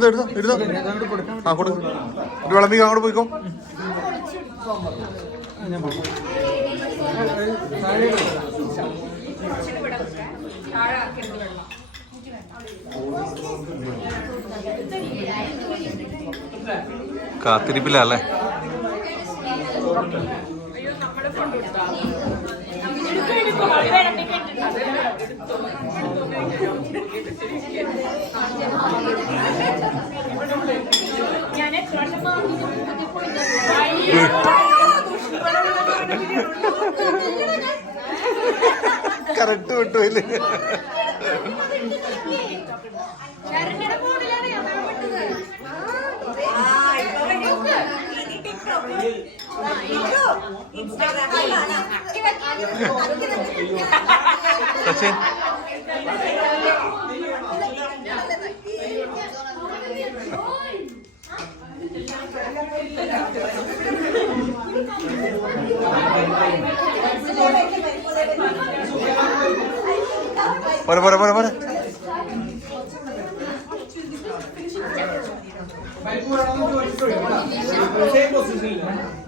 എടുത്തോ ആ കൊടുക്കും ഒരു വിളമ്പി അങ്ങോട്ട് പോയിക്കോ. കാത്തിരിപ്പില്ലല്ലേ? കറക്റ്റ് വിട്ടു ഇല്ലേ? സച്ചിൻ പോരെ പോരെ പോരെ പോരെ. Same position.